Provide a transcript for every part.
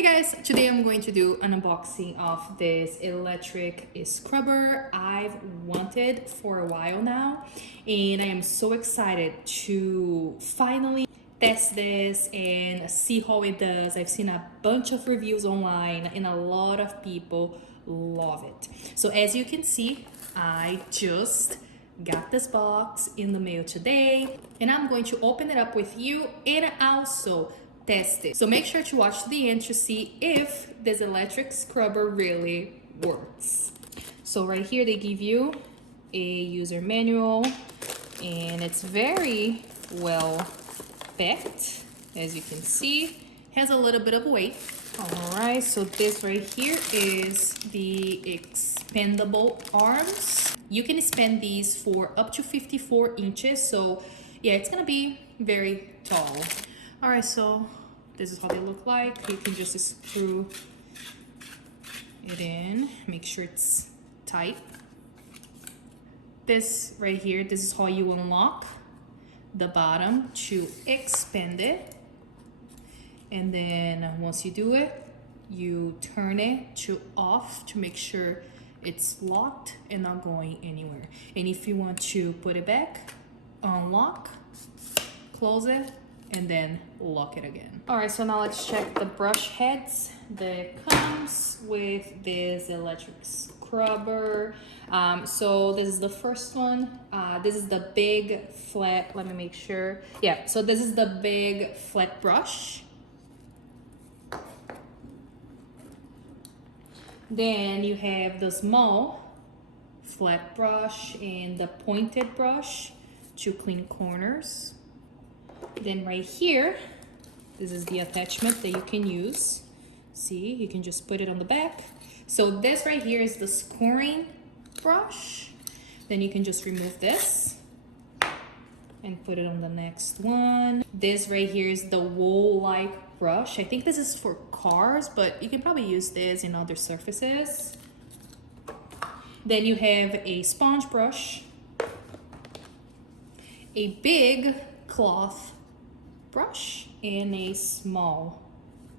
Hey guys, today I'm going to do an unboxing of this electric scrubber I've wanted for a while now, and I am so excited to finally test this and see how it does. I've seen a bunch of reviews online and a lot of people love it. So as you can see, I just got this box in the mail today, and I'm going to open it up with you and also test it. So make sure to watch to the end to see if this electric scrubber really works. So right here they give you a user manual, and it's very well packed. As you can see, has a little bit of weight. All right, so this right here is the expandable arms. You can expand these for up to 54 inches. So yeah, it's gonna be very tall. All right, so this is how they look like. You can just screw it in, make sure it's tight. This right here, this is how you unlock the bottom to expand it. And then once you do it, you turn it to off to make sure it's locked and not going anywhere. And if you want to put it back, unlock, close it, and then lock it again. All right, so now let's check the brush heads that comes with this electric scrubber. So this is the first one. This is the big flat, let me make sure. Yeah, so this is the big flat brush. Then you have the small flat brush and the pointed brush to clean corners. Then right here, this is the attachment that you can use. See, you can just put it on the back. So this right here is the scoring brush. Then you can just remove this and put it on the next one. This right here is the wool-like brush. I think this is for cars, but you can probably use this in other surfaces. Then you have a sponge brush, a big cloth brush, and a small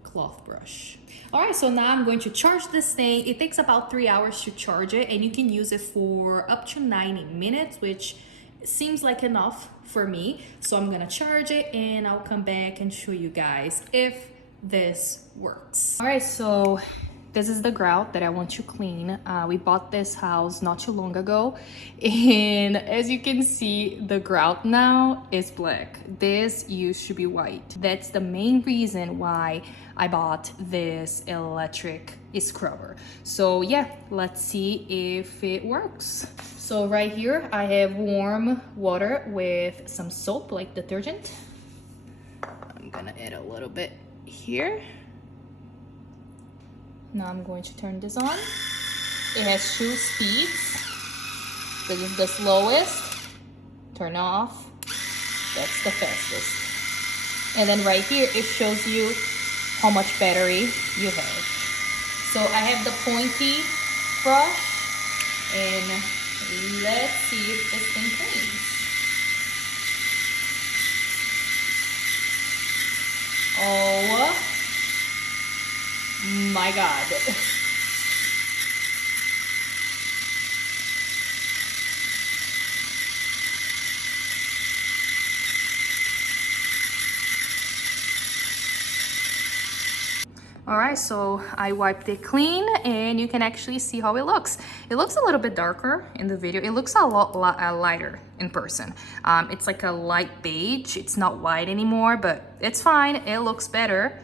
cloth brush. All right, so now I'm going to charge this thing. It takes about 3 hours to charge it, and you can use it for up to 90 minutes, which seems like enough for me. So I'm gonna charge it and I'll come back and show you guys if this works. All right, so this is the grout that I want to clean. We bought this house not too long ago, and as you can see, the grout now is black. This used to be white. That's the main reason why I bought this electric scrubber. So yeah, let's see if it works. So right here, I have warm water with some soap, like detergent. I'm gonna add a little bit here. Now I'm going to turn this on. It has 2 speeds. This is the slowest. Turn off. That's the fastest. And then right here, it shows you how much battery you have. So I have the pointy brush, and let's see if this thing cleans. Oh my God. All right, so I wiped it clean, and you can actually see how it looks. It looks a little bit darker in the video. It looks a lot lighter in person. It's like a light beige. It's not white anymore, but it's fine. It looks better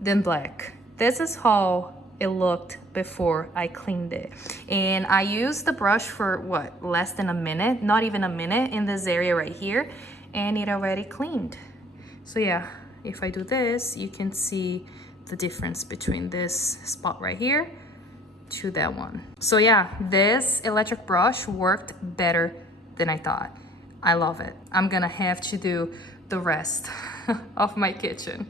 than black. This is how it looked before I cleaned it. And I used the brush for what, less than a minute, not even a minute, in this area right here, and it already cleaned. So yeah, if I do this, you can see the difference between this spot right here to that one. So yeah, this electric brush worked better than I thought. I love it. I'm gonna have to do the rest of my kitchen.